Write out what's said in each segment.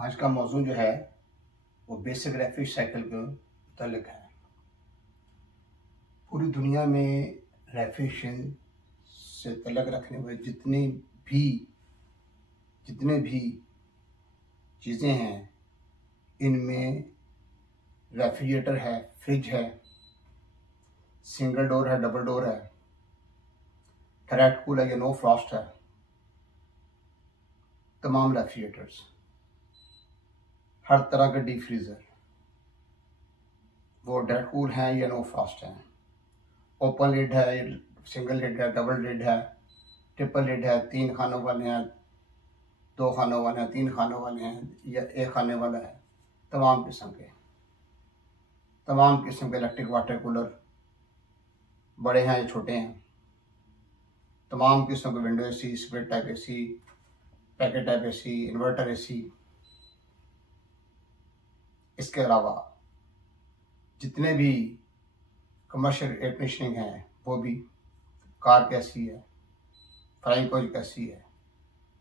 आज का मौजूद जो है वो बेसिक रैफिड साइकिल के मुतल्लिक है। पूरी दुनिया में रैफिशन से तल्लुक़ रखने वाले जितने भी चीज़ें हैं, इनमें रेफ्रिजरेटर है, फ्रिज है, सिंगल डोर है, डबल डोर है, डायरेक्ट कूल है या नो फ्रॉस्ट है। तमाम रेफ्रिजरेटर्स, हर तरह के डीप फ्रीज़र, वो डायरेक्ट कूल हैं या नो फ्रॉस्ट हैं। ओपन लिड है, सिंगल लिड है, डबल लिड है, ट्रिपल लिड है, 3 खानों वाले हैं, 2 खानों वाले हैं, 3 खानों वाले हैं या 1 खाने वाला है। तमाम किस्म के इलेक्ट्रिक वाटर कूलर, बड़े हैं या छोटे हैं। तमाम किस्म के window AC, split type AC, packet type AC, inverter AC. इसके अलावा जितने भी कमर्शियल एयर कंडीशनिंग हैं, वो भी कार कैसी है, फ्लाइंग कोच कैसी है,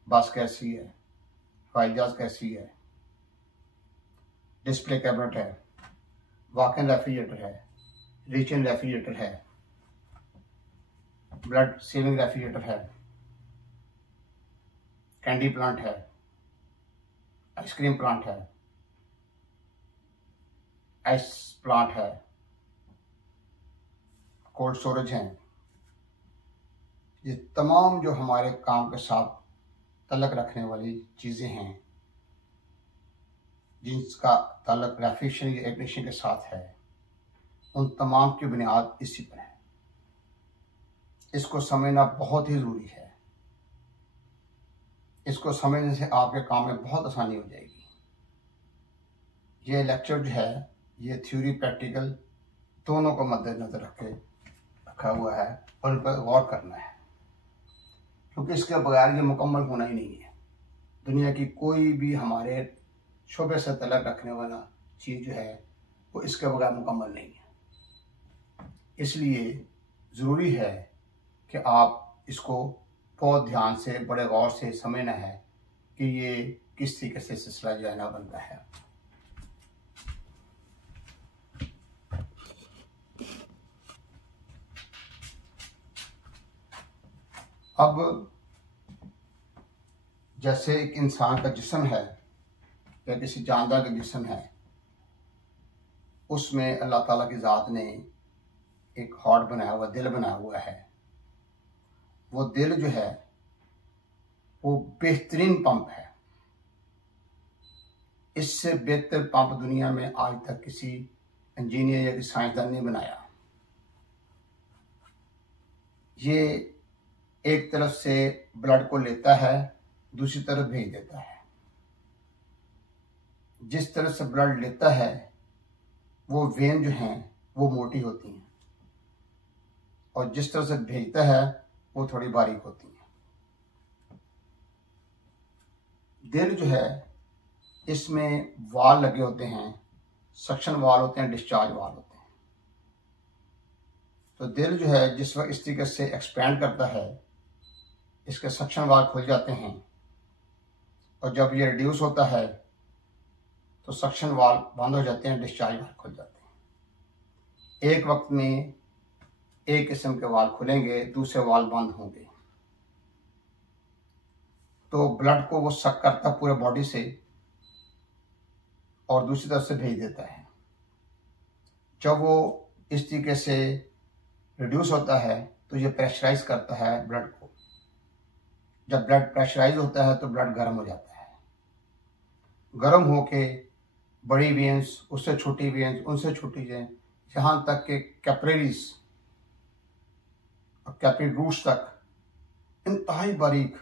बस कैसी है, हवाई जहाज कैसी है, डिस्प्ले कैबिनेट है, वॉक-इन रेफ्रिजरेटर है, रीच इन रेफ्रिजरेटर है, ब्लड सीलिंग रेफ्रिजरेटर है, कैंडी प्लांट है, आइसक्रीम प्लांट है, आइस प्लांट है, कोल्ड स्टोरेज हैं। ये तमाम जो हमारे काम के साथ तल्लुक़ रखने वाली चीज़ें हैं, जिनका ताल्लुक़ रेफ्रिजरेशन या एयर कंडीशनिंग के साथ है, उन तमाम की बुनियाद इसी पर है। इसको समझना बहुत ही ज़रूरी है। इसको समझने से आपके काम में बहुत आसानी हो जाएगी। ये लेक्चर जो है, ये थ्योरी प्रैक्टिकल दोनों को मद्देनज़र रखा हुआ है और उन पर गौर करना है, क्योंकि इसके बगैर ये मुकम्मल होना ही नहीं है। दुनिया की कोई भी हमारे शोबे से तल्लुक़ रखने वाला चीज़ जो है, वो इसके बगैर मुकम्मल नहीं है। इसलिए ज़रूरी है कि आप इसको बहुत ध्यान से, बड़े गौर से समझना है कि ये किस तरीके से सिलसिला जो है ना बनता है। अब जैसे एक इंसान का जिस्म है या किसी जानदार का जिस्म है, उसमें अल्लाह ताला की ज़ात ने एक हार्ट बनाया हुआ, दिल बनाया हुआ है। वो दिल जो है वो बेहतरीन पंप है। इससे बेहतर पंप दुनिया में आज तक किसी इंजीनियर या किसी साइंसदान ने बनाया। ये एक तरफ से ब्लड को लेता है, दूसरी तरफ भेज देता है। जिस तरफ से ब्लड लेता है, वो वेन जो हैं वो मोटी होती हैं, और जिस तरह से भेजता है वो थोड़ी बारीक होती हैं। दिल जो है, इसमें वाल लगे होते हैं, सक्शन वाल होते हैं, डिस्चार्ज वाल होते हैं। तो दिल जो है जिस वक्त इस तरीके से एक्सपैंड करता है, इसके सक्शन वाल खुल जाते हैं, और जब ये रिड्यूस होता है तो सक्शन वाल बंद हो जाते हैं, डिस्चार्ज वाल खुल जाते हैं। एक वक्त में एक किस्म के वाल खुलेंगे, दूसरे वाल बंद होंगे। तो ब्लड को वो सक करता पूरे बॉडी से और दूसरी तरफ से भेज देता है। जब वो इस तरीके से रिड्यूस होता है तो ये प्रेशराइज करता है ब्लड को। जब ब्लड प्रेशराइज होता है तो ब्लड गर्म हो जाता है। गर्म होके बड़ी वेन्स, उससे छोटी वेन्स, उनसे छोटी वेन्स, यहाँ तक के कैपिलरीज और कैपिलरी रूट्स तक इंतहाई बारीक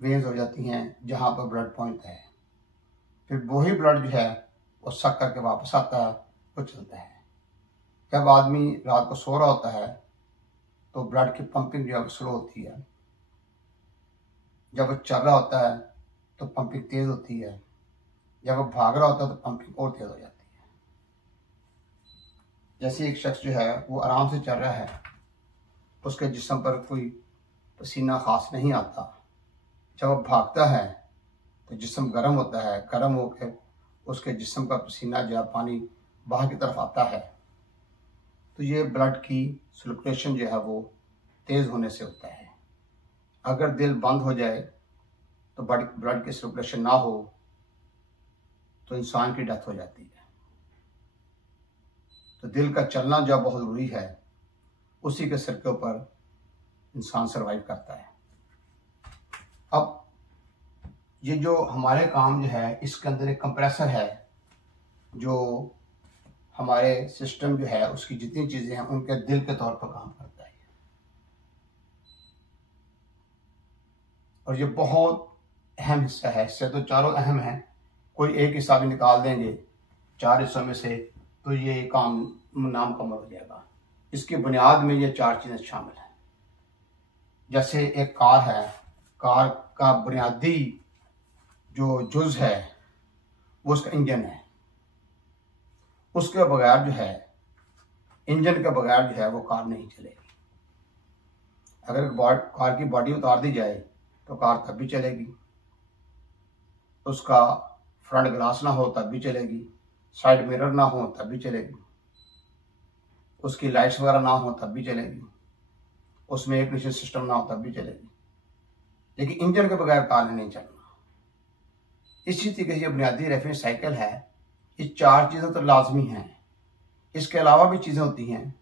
वेन्स हो जाती हैं जहाँ पर ब्लड पहुँचता है। फिर वही ब्लड जो है वो सक करके वापस आता है, वो चलता है। जब आदमी रात को सो रहा होता है तो ब्लड की पंपिंग जो है स्लो होती है। जब वो चल रहा होता है तो पंपिंग तेज होती है। जब वो भाग रहा होता है तो पंपिंग और तेज हो जाती है। जैसे एक शख्स जो है वो आराम से चल रहा है, उसके जिस्म पर कोई पसीना खास नहीं आता। जब वो भागता है तो जिस्म गर्म होता है, गर्म होकर उसके जिस्म का पसीना जो पानी बाहर की तरफ आता है, तो ये ब्लड की सर्कुलेशन जो है वो तेज़ होने से होता है। अगर दिल बंद हो जाए तो ब्लड की सर्कुलेशन ना हो तो इंसान की डेथ हो जाती है। तो दिल का चलना जो बहुत ज़रूरी है, उसी के सिर के ऊपर इंसान सर्वाइव करता है। अब ये जो हमारे काम जो है, इसके अंदर एक कंप्रेसर है जो हमारे सिस्टम जो है उसकी जितनी चीज़ें हैं उनके दिल के तौर पर काम करता है। और ये बहुत अहम हिस्सा है। हिस्से तो चारों अहम हैं, कोई एक हिस्सा भी निकाल देंगे 4 हिस्सों में से तो ये काम नामुकम्मल हो जाएगा। इसकी बुनियाद में ये 4 चीज़ें शामिल हैं। जैसे एक कार है, कार का बुनियादी जो जुज़ है वो उसका इंजन है। उसके बगैर जो है, इंजन के बगैर जो है वो कार नहीं चलेगी। अगर कार की बॉडी उतार दी जाए तो कार तब भी चलेगी, उसका फ्रंट ग्लास ना हो तब भी चलेगी, साइड मिरर ना हो तब भी चलेगी, उसकी लाइट्स वगैरह ना हो तब भी चलेगी, उसमें एक ignition सिस्टम ना हो तब भी चलेगी, लेकिन इंजन के बगैर कार नहीं चलना। इसी तरीके से बुनियादी रेफरेंस साइकिल है। ये 4 चीज़ें तो लाजमी हैं। इसके अलावा भी चीज़ें होती हैं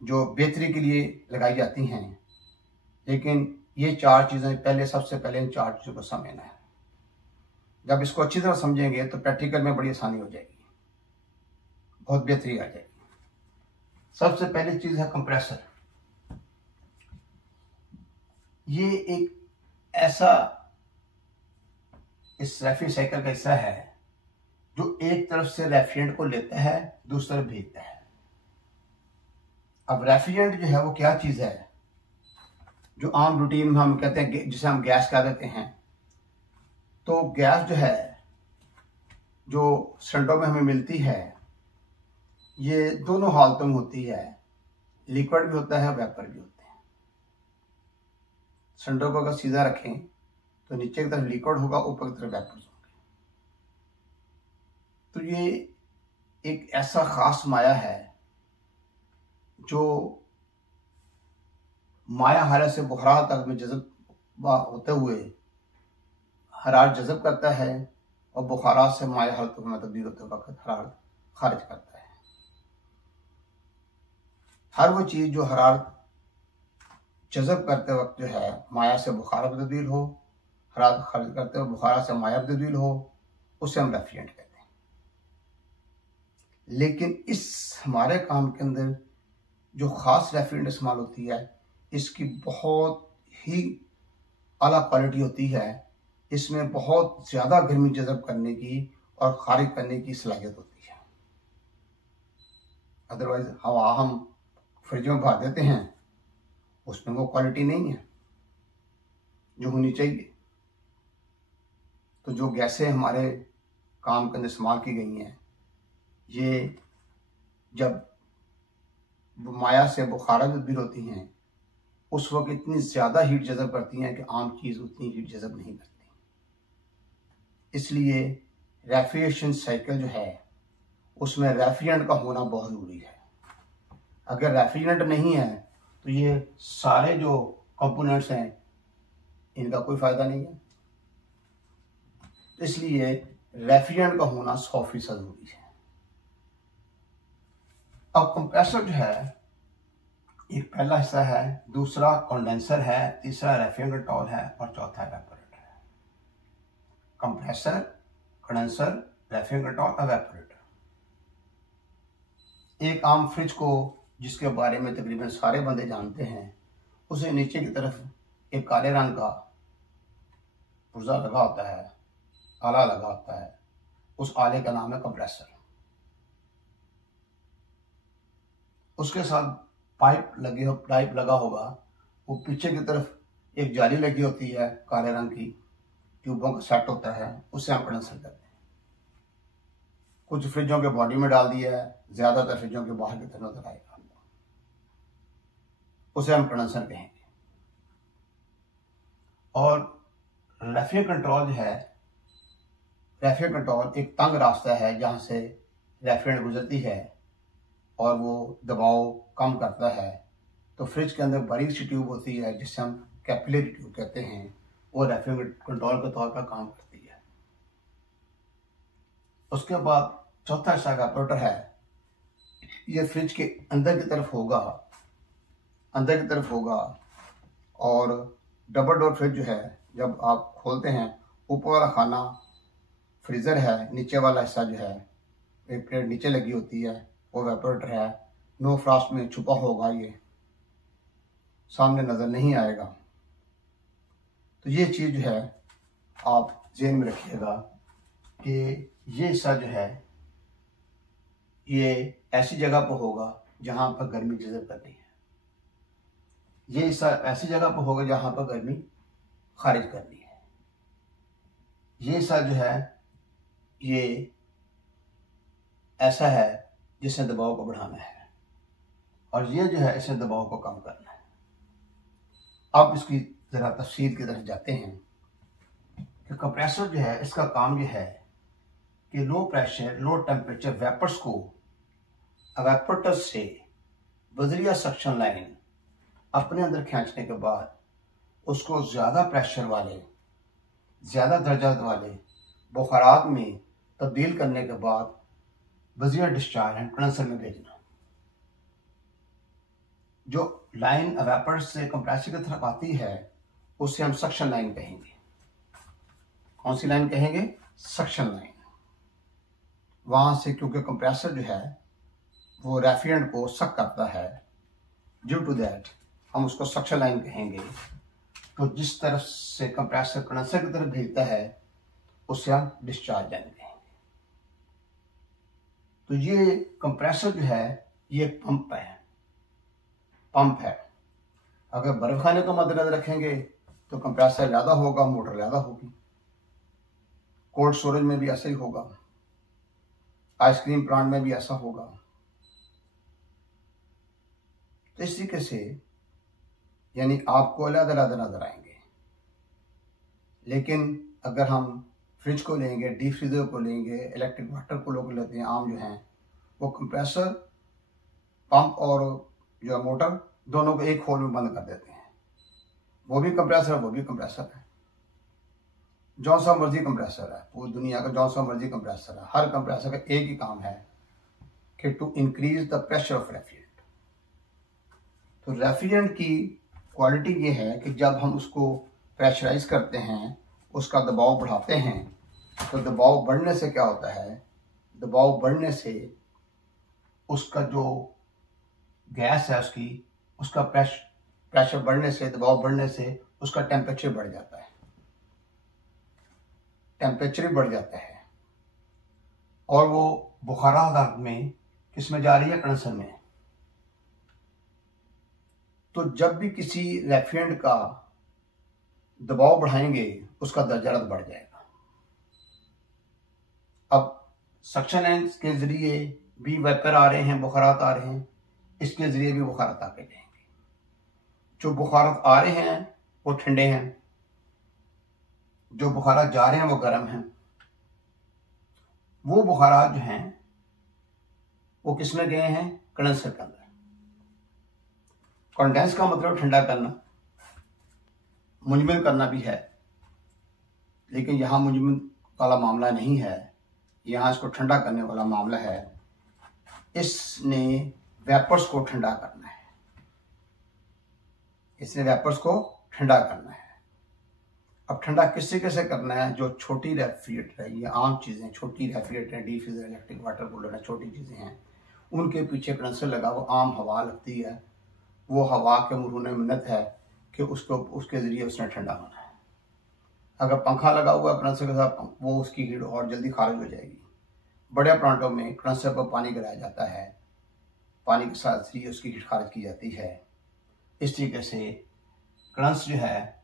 जो बेहतरी के लिए लगाई जाती हैं, लेकिन ये 4 चीज़ें पहले, सबसे पहले इन 4 चीज़ों को समझना है। जब इसको अच्छी तरह समझेंगे तो प्रैक्टिकल में बड़ी आसानी हो जाएगी, बहुत बेहतरी आ जाएगी। सबसे पहली चीज़ है कंप्रेसर। ये एक ऐसा इस रेफ्रिजरेटर साइकिल का हिस्सा है जो एक तरफ से रेफ्रिजरेंट को लेता है, दूसरी तरफ भेजता है। अब रेफ्रिजरेंट जो है वो क्या चीज़ है, जो आम रूटीन में हम कहते हैं, जिसे हम गैस कह देते हैं। तो गैस जो है, जो सिलेंडरों में हमें मिलती है, ये दोनों हालतों में होती है। लिक्विड भी होता है, वेपर भी होते हैं। सिलेंडर को अगर सीधा रखें तो नीचे की तरफ लिक्विड होगा, ऊपर की तरफ वेपर होंगे। तो ये एक ऐसा खास माया है जो माया हालत से बुखार तक में जज़ब होते हुए हरारत जज़ब करता है और बुखारात से माया हालत में तब्दील होते वक्त हरारत खारिज करता है। हर वो चीज़ जो हरारत जज़ब करते वक्त जो है माया से बुखार में तब्दील हो, हरारत खारिज करते हुए बुखारा से माया में तब्दील हो, उसे हम रेफ्रिजरेंट कहते हैं। लेकिन इस हमारे काम के अंदर जो ख़ास रेफ्रिजरेंट इस्तेमाल होती है, इसकी बहुत ही आला क्वालिटी होती है। इसमें बहुत ज़्यादा गर्मी जज़ब करने की और खारिज करने की सलाहियत होती है। अदरवाइज हवा हम फ्रिज में भर देते हैं, उसमें वो क्वालिटी नहीं है जो होनी चाहिए। तो जो गैसें हमारे काम के अंदर इस्तेमाल की गई हैं, ये जब माया से बुखारा तब्दील होती हैं, उस वक्त इतनी ज़्यादा हीट जज़ब करती हैं कि आम चीज़ उतनी हीट जज़ब नहीं करती। इसलिए रेफ्रिजरेशन साइकिल जो है उसमें रेफ्रिजरेंट का होना बहुत ज़रूरी है। अगर रेफ्रिजरेंट नहीं है तो ये सारे जो कंपोनेंट्स हैं इनका कोई फ़ायदा नहीं है। इसलिए रेफ्रिजरेंट का होना 100% ज़रूरी है। अब कंप्रेसर जो है, एक पहला हिस्सा है, दूसरा कंडेंसर है, तीसरा रेफ्रिजरेंट कंट्रोल है और चौथा इवेपोरेटर है। Compressor, condenser, refrigerant control, evaporator. एक आम फ्रिज को जिसके बारे में तकरीबन सारे बंदे जानते हैं, उसे नीचे की तरफ एक काले रंग का पुर्जा लगा होता है, आला लगा होता है। उस आले का नाम है कंप्रेसर। उसके साथ पाइप लगा होगा। वो पीछे की तरफ एक जाली लगी होती है काले रंग की, ट्यूबों का सेट होता है, उससे हम कंडेंसर करते हैं। कुछ फ्रिजों के बॉडी में डाल दिया है, ज़्यादातर फ्रिजों के बाहर की तरफ नजर आएगा, उसे हम कंडेंसर कहेंगे। और रेफ्रिजरेटर कंट्रोल जो है रेफ्रिजरेटर कंट्रोल एक तंग रास्ता है जहाँ से रेफ्रिजरेंट गुजरती है और वो दबाव कम करता है। तो फ्रिज के अंदर बड़ी सी ट्यूब होती है जिसे हम कैपिलरी ट्यूब कहते हैं, वो रेफ्रिजरेटर कंट्रोल के तौर पर काम करती है। उसके बाद चौथा हिस्सा इवेपोरेटर है। ये फ्रिज के अंदर की तरफ होगा और डबल डोर फ्रिज जो है जब आप खोलते हैं, ऊपर वाला खाना फ्रीज़र है, नीचे वाला हिस्सा जो है एक प्लेट नीचे लगी होती है वो इवेपोरेटर है। नो फ्रॉस्ट में छुपा होगा, ये सामने नज़र नहीं आएगा। तो ये चीज़ जो है आप ज़हन में रखिएगा कि ये हिस्सा जो है ये ऐसी जगह पर होगा जहाँ पर गर्मी जज़ब करनी है। ये हिस्सा ऐसी जगह पर होगा जहाँ पर गर्मी खारिज करनी है। ये हिस्सा जो है ये ऐसा है जिसने दबाव को बढ़ाना है और ये जो है इसने दबाव को कम करना है। अब इसकी ज़रा तफसील की तरफ जाते हैं कि कंप्रेसर जो है इसका काम ये है कि low pressure low temperature vapours को इवेपोरेटर से बजरिया सक्शन लाइन अपने अंदर खींचने के बाद उसको ज़्यादा प्रेशर वाले, ज़्यादा दर्जात वाले बुखारात में तब्दील करने के बाद बजरिया डिस्चार्ज एंड कंडेंसर में भेजना। जो लाइन इवेपोरेटर से कंप्रेसर की तरफ आती है उसे हम सक्शन लाइन कहेंगे। कौन सी लाइन कहेंगे? Suction line. वहाँ से क्योंकि कंप्रेसर जो है वो रेफ्रिजरेंट को सक करता है, ड्यू टू दैट हम उसको सक्शन लाइन कहेंगे। तो जिस तरफ से कंप्रेसर कंडेंसर की तरफ भेजता है उसे हम डिस्चार्ज लाइन कहेंगे। तो ये कंप्रेसर जो है ये पंप है। अगर बर्फ खाने को मद्देनजर रखेंगे तो कंप्रेसर ज़्यादा होगा, मोटर ज़्यादा होगी। कोल्ड स्टोरेज में भी ऐसा ही होगा, आइसक्रीम प्लांट में भी ऐसा होगा। तो इस तरीके से यानी आपको अलग-अलग नजर आएंगे। लेकिन अगर हम फ्रिज को लेंगे, डीप फ्रीजर को लेंगे, इलेक्ट्रिक वाटर को लोग लेते हैं, आम जो हैं वो कंप्रेसर पंप और जो मोटर दोनों को एक होल में बंद कर देते हैं। वो भी कंप्रेसर है, वो भी कंप्रेसर है। जौन सा मर्जी कंप्रेसर है, पूरी दुनिया का जौन सा मर्जी कंप्रेसर है, हर कंप्रेसर का एक ही काम है कि to increase the pressure of refrigerant. तो रेफ्रिजरेंट की क्वालिटी ये है कि जब हम उसको प्रेशराइज करते हैं, उसका दबाव बढ़ाते हैं, तो दबाव बढ़ने से क्या होता है? दबाव बढ़ने से उसका जो गैस है उसका प्रेशर बढ़ने से, दबाव बढ़ने से उसका टेम्परेचर बढ़ जाता है। टेम्परेचर भी बढ़ जाता है और वो बुखारा हालत में किस में जा रही है? कंडेंसर में। तो जब भी किसी रेफ्रिजरेंट का दबाव बढ़ाएंगे उसका दर्जा बढ़ जाएगा। अब सक्शन लाइन के जरिए भी वेपर आ रहे हैं, बुखारात आ रहे हैं, इसके जरिए भी बुखारात आके जाएंगे। जो बुखारात आ रहे हैं वो ठंडे हैं, जो बुखारात जा रहे हैं वो गर्म हैं। वो बुखारात जो हैं वो किस में गए हैं? कंडेंसर के अंदर। कंडेंस का मतलब ठंडा करना, मुंजमद करना भी है, लेकिन यहाँ मुंजमद वाला मामला नहीं है, यहाँ इसको ठंडा करने वाला मामला है। इसने वेपर्स को ठंडा करना है, इसने वेपर्स को ठंडा करना है। अब ठंडा किस तरीके से करना है? जो छोटी रेफ्रिजरेटर है, ये आम चीज़ें, छोटी refrigerator, deep freezer, electric water cooler है, छोटी चीज़ें हैं, उनके पीछे कंडेंसर लगा, वो आम हवा लगती है। वो हवा के मरहून मिन्नत है कि उसके ज़रिए उसने ठंडा होना है। अगर पंखा लगा हुआ है कंडेंसर के साथ, वो उसकी हीट और जल्दी खारिज हो जाएगी। बड़े प्लांटों में कंडेंसर पर पानी गिराया जाता है, पानी के साथ ही उसकी हीट खारिज की जाती है। इस तरीके से कंडेंसर जो है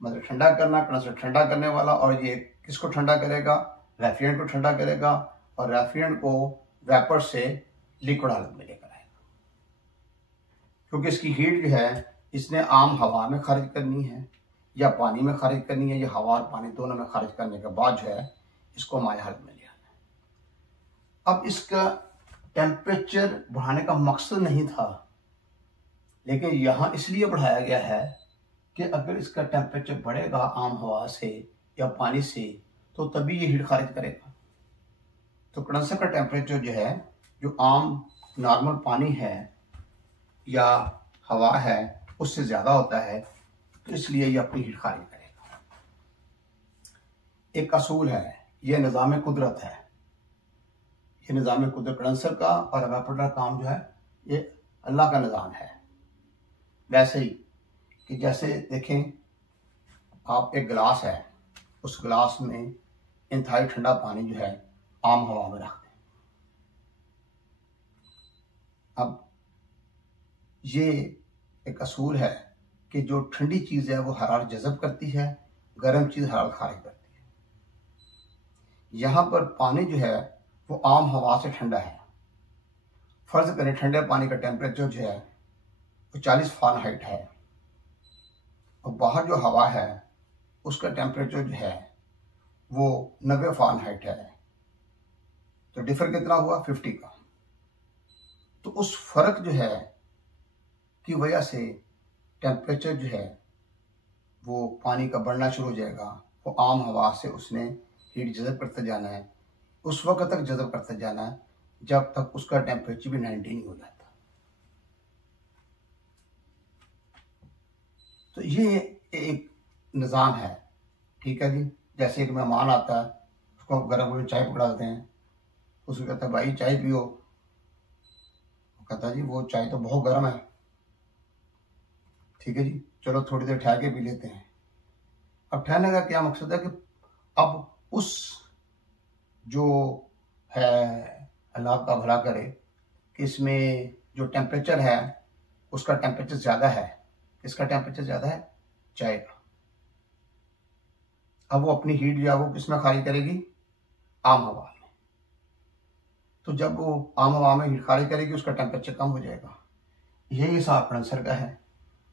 मतलब ठंडा करना, कंडेंसर ठंडा करने वाला, और ये किसको ठंडा करेगा? रेफ्रिजरेंट को ठंडा करेगा और रेफ्रिजरेंट को वेपर से लिक्विड हालत में लेकर आएगा। क्योंकि इसकी हीट जो है इसने आम हवा में खारिज करनी है या पानी में खारिज करनी है, या हवा और पानी दोनों में खारिज करने के बाद जो है इसको माया हालत में ले आना। अब इसका टेम्परेचर बढ़ाने का मकसद नहीं था, लेकिन यहाँ इसलिए बढ़ाया गया है कि अगर इसका टेम्परेचर बढ़ेगा आम हवा से या पानी से तो तभी ये हीट खारिज करेगा। तो कंडेंसर का टेम्परेचर जो है, जो आम नॉर्मल पानी है या हवा है उससे ज़्यादा होता है, तो इसलिए ये अपनी हीट खारिज करेगा। एक असूल है, ये निज़ाम कुदरत है। ये निज़ाम कुदरत कंडेंसर का और एवापोरेटर का काम जो है ये अल्लाह का निज़ाम है। वैसे ही कि जैसे देखें आप एक गिलास है, उस गिलास में इंतहाई ठंडा पानी जो है आम हवा में रख दें। अब ये एक असूल है कि जो ठंडी चीज़ है वो हरारत जज़ब करती है, गर्म चीज़ हरारत खारिज करती है। यहाँ पर पानी जो है वो आम हवा से ठंडा है। फर्ज करें ठंडे पानी का टेम्परेचर जो है वो 40 फ़ारेनहाइट है और बाहर जो हवा है उसका टेम्परेचर जो है वो 90 फ़ारेनहाइट है। तो डिफर कितना हुआ? 50 का। तो उस फर्क जो है की वजह से टेम्परेचर जो है वो पानी का बढ़ना शुरू हो जाएगा। वो आम हवा से उसने हीट जज़ब करते जाना है, उस वक्त तक जज़ब करते जाना है जब तक उसका टेम्परेचर भी 90 नहीं हो जाता। तो ये एक निज़ाम है, ठीक है जी। जैसे एक मेहमान आता है, उसको गर्म गर्म चाय पकड़ा देते हैं, उसको कहता है भाई चाय पियो, वो कहता है जी वो चाय तो बहुत गर्म है। ठीक है जी, चलो थोड़ी देर ठहर के पी लेते हैं। अब ठहरने का क्या मकसद है कि अब उस जो है अल्लाह का भला करे कि इसमें जो टेम्परेचर है उसका टेम्परेचर ज़्यादा है। इसका टेम्परेचर ज़्यादा है चाय का। अब वो अपनी हीट जो है वो किस में खारिज करेगी? आम हवा में। तो जब वो आम हवा में हीट खारिज करेगी उसका टेम्परेचर कम हो जाएगा। यही हिसाब कंडेंसर का है।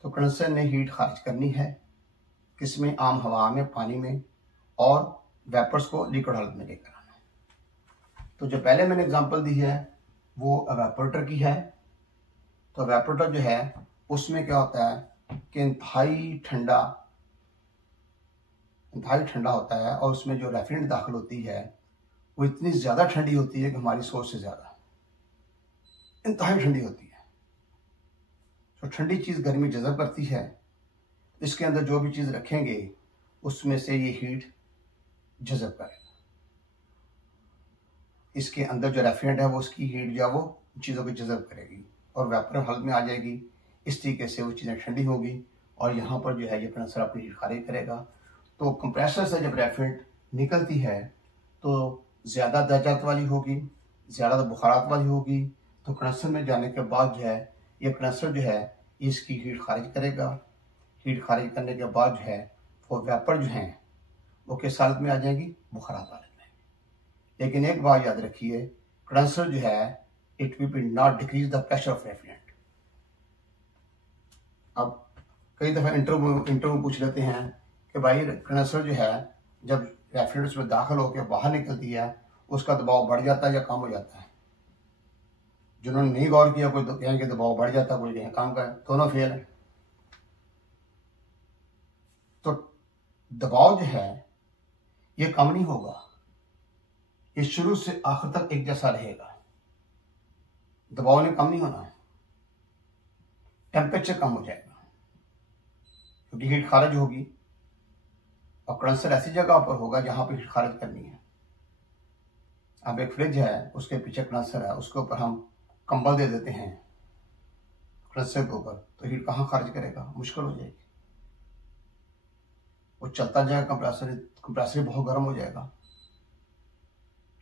तो कंडेंसर ने हीट खारिज करनी है किसमें? आम हवा में, पानी में, और वेपर्स को लिक्विड हालत में लेकर आना है। तो जो पहले मैंने एग्जांपल दी है वो एवापोरेटर की है। तो एवापोरेटर जो है उसमें क्या होता है कि इंतहाई ठंडा होता है और उसमें जो रेफ्रिजरेंट दाखिल होती है वो इतनी ज़्यादा ठंडी होती है कि हमारी सोच से ज़्यादा इंतहाई ठंडी होती है। तो ठंडी चीज़ गर्मी जज़ब करती है। इसके अंदर जो भी चीज़ रखेंगे उसमें से ये हीट जज़ब करेगा। इसके अंदर जो रेफ्रिजरेंट है वो उसकी हीट जो है वो चीज़ों को जज़ब करेगी और वेपर हालत में आ जाएगी। इस तरीके से वो चीज़ें ठंडी होगी और यहाँ पर जो है ये कंडेंसर अपनी हीट खारिज करेगा। तो कंप्रेसर से जब रेफ्रिजरेंट निकलती है तो ज़्यादा दर्जात वाली होगी, ज़्यादा बुखारात वाली होगी। तो कंडेंसर में जाने के बाद जो है ये कंडेंसर जो है इसकी हीट खारिज करेगा। हीट खारिज करने के बाद जो है वो वेपर जो हैं वो किस हालत में आ जाएगी? बुखारात हालत में। लेकिन एक बात याद रखिए, कंडेंसर जो है it will not decrease the pressure of refrigerant. अब कई दफ़ा इंटरव्यू पूछ लेते हैं कि भाई कंडेंसर जो है जब रेफ्रिजरेंट उसमें दाखिल होकर बाहर निकलती है उसका दबाव बढ़ जाता है या कम हो जाता है? जिन्होंने नहीं गौर किया, कोई तो कहेंगे दबाव बढ़ जाता है, कोई कहें कम का, दोनों फेल है। तो दबाव जो है ये कम नहीं होगा, ये शुरू से आखिर तक एक जैसा रहेगा। दबाव ने कम नहीं होना, टेम्परेचर कम हो जाएगा क्योंकि हीट खारिज होगी और कंडेंसर ऐसी जगह पर होगा जहां पर हीट खारिज करनी है। अब एक फ्रिज है, उसके पीछे कंडेंसर है, उसके ऊपर हम कंबल दे देते हैं कंडेंसर के ऊपर, तो हीट कहाँ खारिज करेगा? मुश्किल हो जाएगी। वो चलता जाएगा, कंप्रेसर बहुत गर्म हो जाएगा।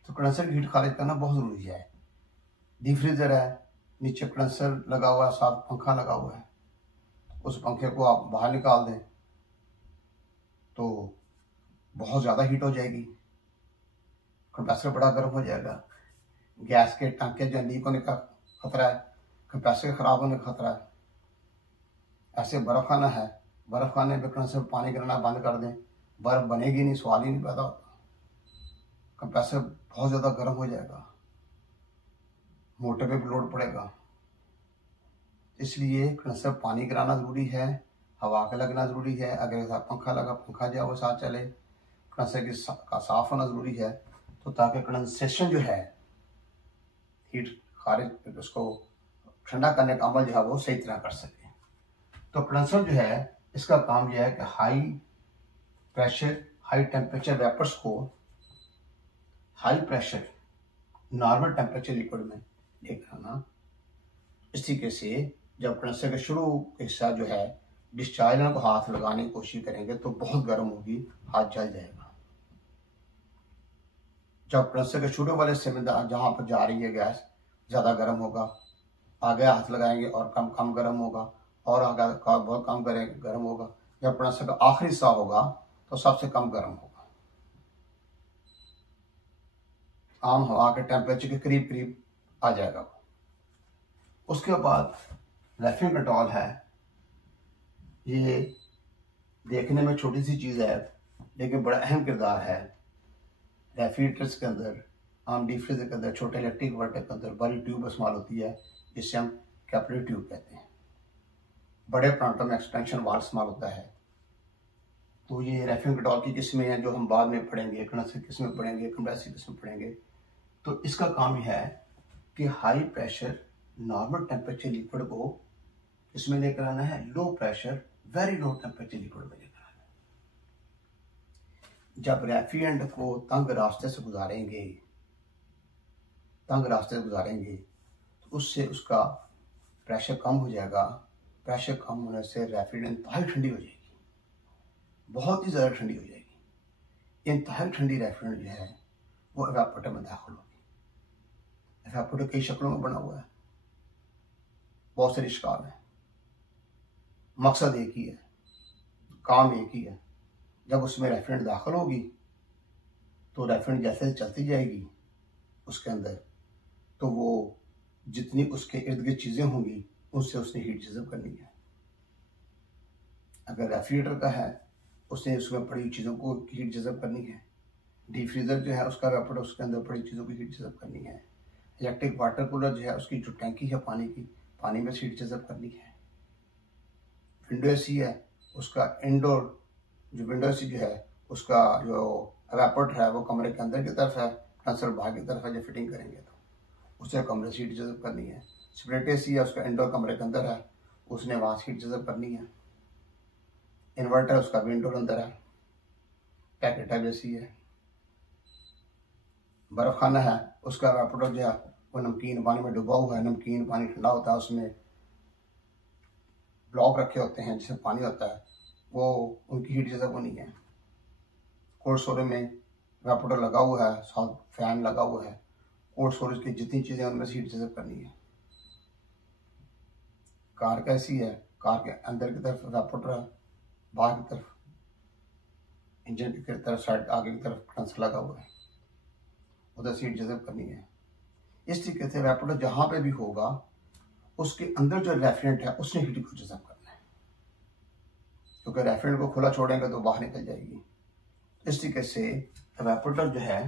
तो कंडेंसर की हीट खारिज करना बहुत ज़रूरी है। डीप फ्रीजर है, नीचे कंडेंसर लगा हुआ है, साथ पंखा लगा हुआ है, उस पंखे को आप बाहर निकाल दें तो बहुत ज़्यादा हीट हो जाएगी, कंप्रेसर बड़ा गर्म हो जाएगा। गैस के टांके जो लीक होने का खतरा है, कंप्रेसर के ख़राब होने का खतरा है। ऐसे बर्फ़ खाना है, बर्फ़ खाने में कंडेंसर पानी गिरना बंद कर दें, बर्फ़ बनेगी नहीं, सवाल ही नहीं पैदा होता। कंप्रेसर बहुत ज़्यादा गर्म हो जाएगा, मोटर पे भी लोड पड़ेगा। इसलिए कंडेंसर पानी गिराना ज़रूरी है, हवा का लगना ज़रूरी है। अगर साथ पंखा लगा, पंखा जो है वो साथ चले। कंडेंसर का साफ होना ज़रूरी है, तो ताकि कंडेंसेशन जो है, हीट खारिज उसको ठंडा करने का अमल जो है वो सही तरह कर सके। तो कंडेंसर जो है इसका काम यह है कि high pressure high temperature vapours को high pressure normal temperature liquid में लेकर आना। इस तरीके से जब कंडेंसर का शुरू हिस्सा जो है डिस्चार्ज को हाथ लगाने की कोशिश करेंगे तो बहुत गर्म होगी, हाथ जल जाएगा। जब कंडेंसर के शुरू वाले हिस्से में जहाँ पर जा रही है गैस ज़्यादा गर्म होगा, आगे हाथ लगाएंगे और कम गर्म होगा, और आगे बहुत कम गर्म होगा। जब कंडेंसर का आखिरी हिस्सा होगा तो सबसे कम गर्म होगा, आम हवा के टेम्परेचर के करीब करीब आ जाएगा। उसके बाद रेफ्रिजरेशन कंट्रोल है। ये देखने में छोटी सी चीज़ है लेकिन बड़ा अहम किरदार है। रेफ्रिजरेटर्स के अंदर, आम डीप फ्रीजर के अंदर, छोटे इलेक्ट्रिक वाटर के अंदर बड़ी ट्यूब इस्तेमाल होती है जिससे हम कैपिलरी ट्यूब कहते हैं। बड़े प्लांटों में एक्सपेंशन वाल्व इस्तेमाल होता है। तो ये रेफ्रिजरेशन कंट्रोल की किस्में हैं जो हम बाद में पढ़ेंगे, कंडेंसर किस्में पढ़ेंगे, कंप्रेसर किस्में पढ़ेंगे। तो इसका काम यह है कि high pressure normal temperature liquid को इसमें लेकर आना है, low pressure very low temperature liquid में लेकर आना है। जब रेफ्रिजरेंट को तंग रास्ते से गुजारेंगे तो उससे उसका प्रेशर कम हो जाएगा। प्रेशर कम होने से रेफ्रिजरेंट इंतहाई ठंडी हो जाएगी, बहुत ही ज़्यादा ठंडी हो जाएगी। इंतहाई ठंडी रेफ्रिजरेंट जो है वो एवापोरेटर में दाखिल होगी। एवापोरेटर कई शक्लों में बना हुआ है, बहुत सारी शिकाल है, मकसद एक ही है, काम एक ही है। जब उसमें रेफ्रिजरेंट दाखिल होगी तो रेफ्रिजरेंट जैसे चलती जाएगी उसके अंदर, तो वो जितनी उसके इर्द गिर्द चीज़ें होंगी उससे उसने हीट जज़ब करनी है। अगर रेफ्रिजरेटर का है उसने उसमें पड़ी चीज़ों को हीट जज़ब करनी है। डीप फ्रीजर जो है उसका एवापोरेटर उसके अंदर पड़ी चीज़ों की हीट जज़ब करनी है। इलेक्ट्रिक वाटर कूलर जो है उसकी जो टैंकी है पानी की, पानी में हीट जज़ब करनी है। विंडो एसी है उसका इंडोर जो विंडो एसी जो है उसका जो एवापोरेटर है वो कमरे के अंदर की तरफ है, कंडेंसर बाहर की तरफ है। जब फिटिंग करेंगे तो उसे कमरे से हीट जज़ब करनी है। स्प्लिट एसी है उसका इंडोर कमरे के अंदर है, उसने वहाँ से हीट जज़ब करनी है। इन्वर्टर उसका भी इंडोर अंदर है। पैकेट टाइप एसी है। बर्फ खाना है उसका एवापोरेटर जो है वो नमकीन पानी में डूबा हुआ है। नमकीन पानी ठंडा होता है, उसमें ब्लॉक रखे होते हैं जिसमें पानी होता है, वो उनकी हीट जज़ब होनी है। कोल्ड स्टोरेज में एवापोरेटर लगा हुआ है, साथ फैन लगा हुआ है। कोल्ड स्टोरेज की जितनी चीज़ें उनमें से हीट जज़ब करनी है। कार का एसी है, कार के अंदर की तरफ एवापोरेटर है, बाहर की तरफ इंजन की तरफ साइड आगे की तरफ कंडेंसर लगा हुआ है, उधर से हीट जज़ब करनी है। इस तरीके से एवापोरेटर जहाँ पे भी होगा उसके अंदर जो रेफ्रिजरेंट है उसने हीट को जज़ब करना है, क्योंकि रेफ्रिजरेंट को खुला छोड़ेंगे तो बाहर निकल जाएगी। इस तरीके से एवापोरेटर जो है,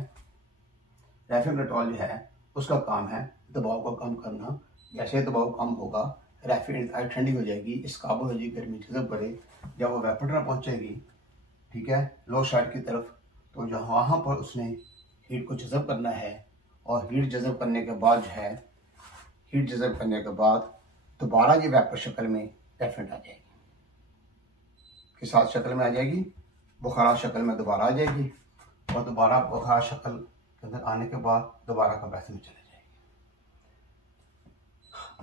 रेफ्रिजरेटर कंट्रोल जो है उसका काम है दबाव को कम करना। जैसे दबाव कम होगा रेफ्रिजरेंट ठंडी हो जाएगी, इस काबुल हो जाएगी, गर्मी जज़ब करे। जब वो एवापोरेटर पहुंचेगी, ठीक है, लो साइड की तरफ, तो जहाँ वहाँ पर उसने हीट को जज़ब करना है। और हीट जज़ब करने के बाद जो है, हीट जज़ब करने के बाद दोबारा ये वेपर शक्ल में रेफ्रिजरेंट आ जाएगी। किस साथ शक्ल में आ जाएगी? बुखारा शक्ल में दोबारा आ जाएगी, और दोबारा बुखारा शक्ल के अंदर आने के बाद दोबारा कंप्रेसर में चले जाएगी।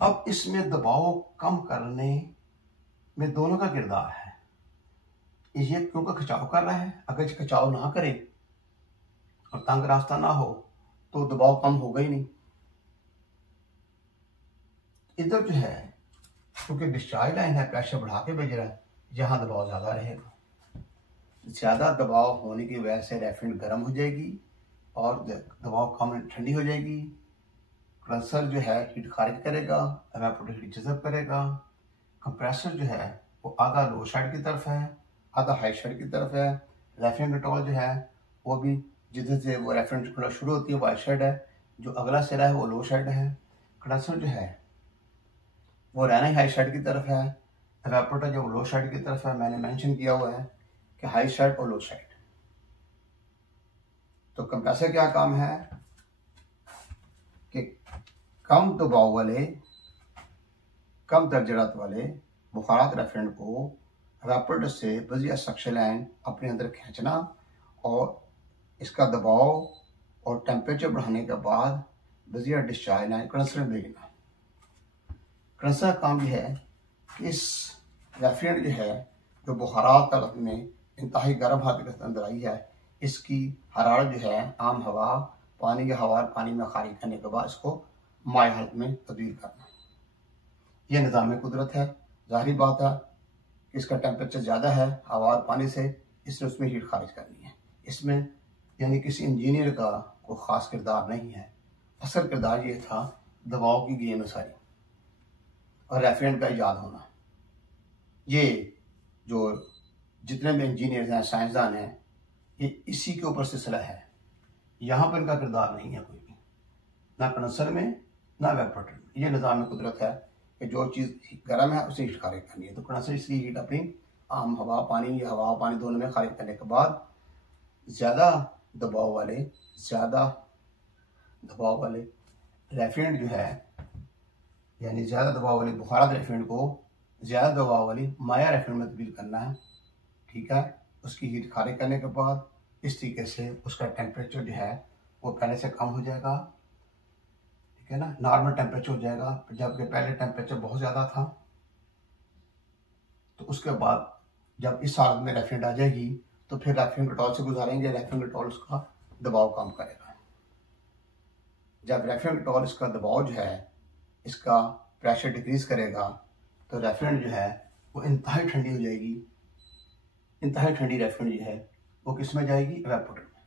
अब इसमें दबाव कम करने में दोनों का किरदार है। ये क्योंकि खिंचाव कर रहा है, अगर खिंचाव ना करे और तंग रास्ता ना हो तो दबाव कम होगा ही नहीं। इधर जो है क्योंकि डिस्चार्ज लाइन है, प्रेशर बढ़ा के भेज रहा है, जहां दबाव ज्यादा रहेगा। ज्यादा दबाव होने की वजह से रेफ्रिजरेंट गर्म हो जाएगी और दबाव कम ठंडी हो जाएगी। कंडेंसर जो है हीट खारिज करेगा, एवापोरेटर हीट जज़ब करेगा। कंप्रेसर जो है वो आधा लो साइड की तरफ है, आधा हाई साइड की तरफ है। रेफ्रिजरेंट कंट्रोल जो है वो भी जिधर से वो रेफ्रिजरेटर खुला शुरू होती है वो हाई साइड है, जो अगला सिरा है वो लो साइड है। कंडेंसर जो है वो रहना ही हाई साइड की तरफ है, एवापोरेटर जो लो साइड की तरफ है। मैंने मेंशन किया हुआ है कि हाई साइड और लो साइड। तो कंप्रेसर क्या काम है कि कम दबाव वाले, कम दर्जरात वाले बुखारात रेफ्रिजरेंट को एवापोरेटर से वजिया सक्शन लाइन अपने अंदर खींचना और इसका दबाव और टेम्परेचर बढ़ाने के बाद वजिया डिस्चार्ज लाइन कंडेंसर में भेजना। कंडेंसर का काम यह है कि इस रेफ्रिजरेंट जो है जो बुखारात हालत में इंतहाई गर्म हालत के अंदर आई है, इसकी हरारत जो है आम हवा पानी या हवा पानी में खारिज करने के बाद इसको माय हालत में तब्दील करना। यह निज़ाम कुदरत है। ज़ाहिर बात है कि इसका टेम्परेचर ज़्यादा है हवा और पानी से, इसने उसमें हीट खारिज करनी है। इसमें यानी किसी इंजीनियर का कोई ख़ास किरदार नहीं है, असल किरदार ये था दबाव की गेम है सारी और रेफ्रिजरेंट का ईजाद होना। ये जो जितने भी इंजीनियर हैं, साइंसदान हैं, ये इसी के ऊपर सिलसिला है। यहाँ पर इनका किरदार नहीं है कोई भी, ना कंडेंसर में ना एवापोरेटर में। ये निज़ाम कुदरत है कि जो चीज़ गर्म है उसे हीट खारिज करनी है। तो कंडेंसर इसकी हीट अपनी आम हवा पानी या हवा पानी दोनों में खारिज करने के बाद ज़्यादा दबाव वाले रेफ्रिजरेंट जो है, यानी ज़्यादा दबाव वाली बुखारात रेफ्रिजरेंट को ज़्यादा दबाव वाली माया रेफ्रिजरेंट में तब्दील करना है। ठीक है, उसकी हीट खारिज करने के बाद इस तरीके से उसका टेम्परेचर जो है वो पहले से कम हो जाएगा। ठीक है ना, नॉर्मल टेम्परेचर हो जाएगा। जबकि पहले टेम्परेचर बहुत ज़्यादा था, तो उसके बाद जब इस हालत में रेफ्रिजरेंट आ जाएगी तो फिर रेफ्रिजरेंट कंट्रोल से गुजारेंगे। रेफ्रिजरेंट कंट्रोल उसका दबाव कम करेगा। जब रेफ्रिजरेंट कंट्रोल इसका दबाव जो है, इसका प्रेशर डिक्रीज करेगा, तो रेफ्रिजरेंट जो है वो इंतहाई ठंडी हो जाएगी। इंतहाई ठंडी रेफ्रिजरेंट जो है वो किस में जाएगी? एवापोरेटर में।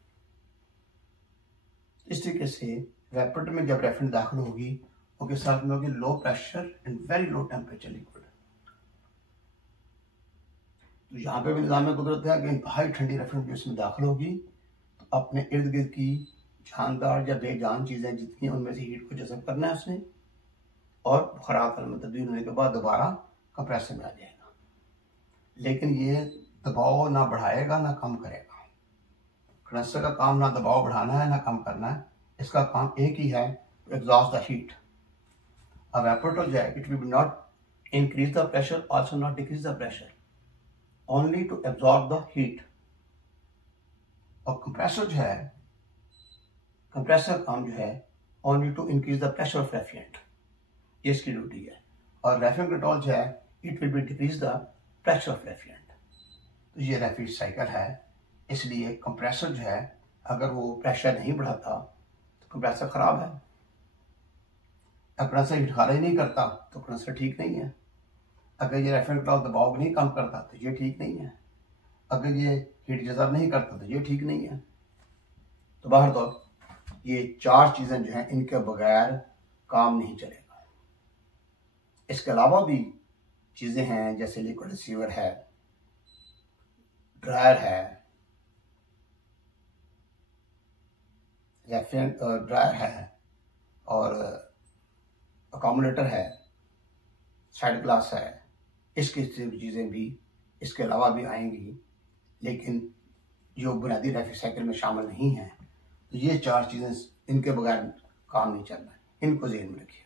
इस तरीके से एवापोरेटर में जब रेफ्रिजरेंट दाखिल होगी वो किस हालत में होगी? Low pressure and very low temperature liquid. तो यहाँ पे भी निज़ाम कुदरत है कि इंतहाई ठंडी रेफ्रिजरेंट इसमें दाखिल होगी तो अपने इर्द गिर्द की जानदार या बेजान चीज़ें जितनी उनमें से हीट को जज़ब करना है उसने, और बुखारात में तब्दील होने के बाद दोबारा कंप्रेसर में आ जाएगा। लेकिन ये दबाव ना बढ़ाएगा ना कम करेगा। कंडेंसर का काम ना दबाव बढ़ाना है ना कम करना है, इसका काम एक ही है, एग्जॉस्ट द हीट। एवापोरेटर जो है it will not increase the pressure, also not decrease the pressure, only to absorb the heat. और कंप्रेसर जो है, कंप्रेसर काम जो है only to increase the pressure of refrigerant, ये इसकी ड्यूटी है। और रेफ्रिजरेंट कंट्रोल जो है it will be decrease the pressure of refrigerant. तो ये रेफ्रिजरेट साइकिल है। इसलिए कंप्रेसर जो है अगर वो प्रेशर नहीं बढ़ाता तो कंप्रेसर खराब है। अगर कंप्रेसर हीट खारिज नहीं करता तो कंप्रेसर ठीक नहीं है। अगर ये रेफ्रिजरेंट कंट्रोल दबाव नहीं कम करता तो ये ठीक नहीं है। अगर ये हीट जज़ब नहीं करता तो ये ठीक नहीं है। तो बाहर तो ये चार चीज़ें जो हैं इनके बगैर काम नहीं चलेगा। इसके अलावा भी चीज़ें हैं जैसे लिक्विड रिसीवर है, ड्रायर है, रेफ्रिजरेंट ड्रायर है और अकोमोडेटर है, साइड ग्लास है। इसकी चीज़ें भी इसके अलावा भी आएंगी, लेकिन जो बुनियादी रेफ्रिजरेट साइकिल में शामिल नहीं है। तो ये चार चीज़ें इनके बगैर काम नहीं चल रहा है, इनको ज़हन में रखिए।